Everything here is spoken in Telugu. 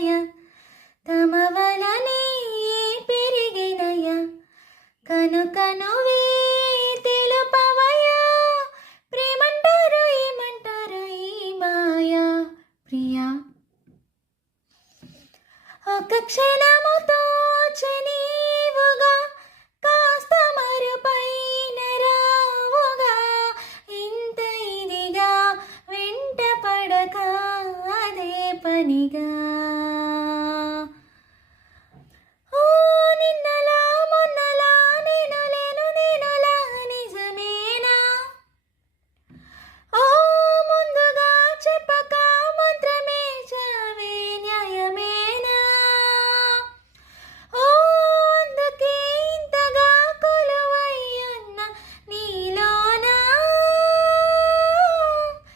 పెరిగెనయ తమ వలనే పెరిగెనయ కనుక నువ్వే తెలుపవయా ప్రేమంటారు ఏమంటారు ఈ మాయా ప్రియా ఒక క్షణముతో నీవుగా కాస్త మరుపైన రావుగా ఇంత ఇదిగా వెంట పడక అదే పనిగా